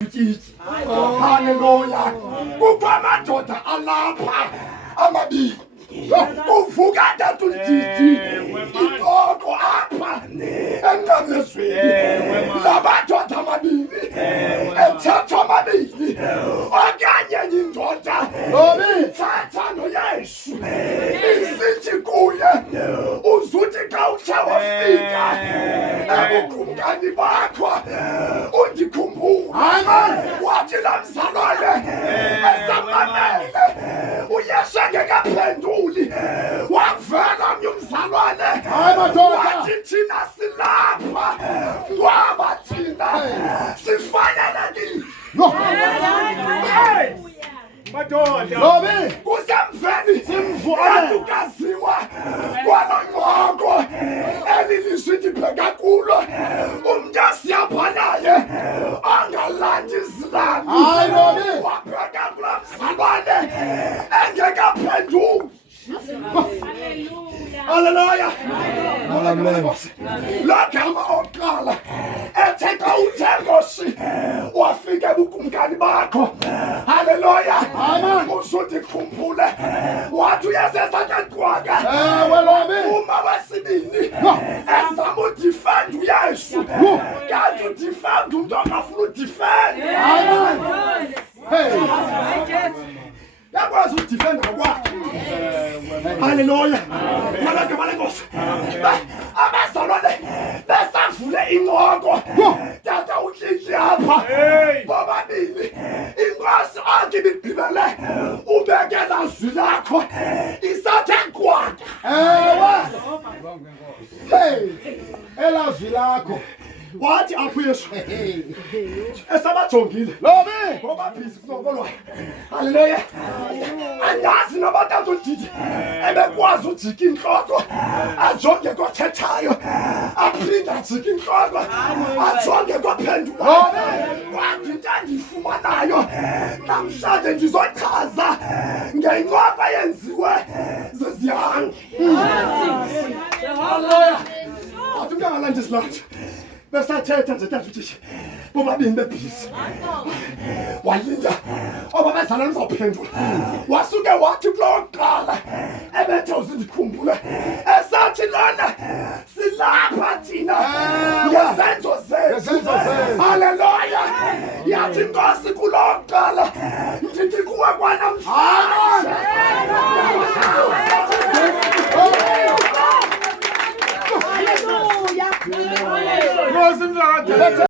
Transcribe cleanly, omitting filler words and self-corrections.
Hallelujah. Uvamadoda alapha amabili. Uvuka ntathu ndidi. Inoko apha enqamlezweni. Labadoda amabili. Ethatha amabili. Okanye indoda. Thatha noYesu. Isithi kuye. Uzuthi xa uthe wafika. Ebukumkani bakho. Undikhumbule. Wathi lamzalwane esamamele uYesu engekaphenduli wavela omnye umzalwane wathi thina silapha ngoba thina sifanelekile. Madoda Kusemveni simvukaziwa kwalongqoko elilishwithi bheka kulo umntu asiyapha naye angalandi izilandi wabheka kulaa mzalwane engekaphenduli. Hallelujah. Logama oqala ethe xa uthe Nkosi wafika ebukumkani bakho. Hallelujah. Uzuthi khumbule wathi uyesesakaqwaka uma wesibini ezama udifenda uYesu kanti udifenda umntu angafuna udifenda. Yakwazi udifenda ngokwakhe. Hallelujah. Malagama lenkosi. Abazalwane besavule incoko. Tata uhleli apha. Bobabili. Inkosi onke ibigqibele ubekela izwi lakho. Isathe kwaka. elazwi lakho Wathi apho uYesu esabajongile ngoba busy kunokolwayo. Hallelujah. Andazi noba tata udidi ebekwazi ujika intloko ajonge kothethayo aphinde ajike intloko ajonge kophendulayo. Kwathi into endiyifumanayo namhlanje ndizochaza ngencoko eyenziwe zezihange. Hallelujah. Wathi umntu angalandi isilanda besathetha nje tata utyishi bobabini bebhizi walinda oba bezalwane uzawuphendula. Wasuke wathi kulo kuqala ebethe uzindikhumbule esathi lona silapha thina ngezenzo zethu. Haleluya. Yathi Nkosi kulo kuqala ndithi kuwe kwanamhlanje. Nkosi mzakade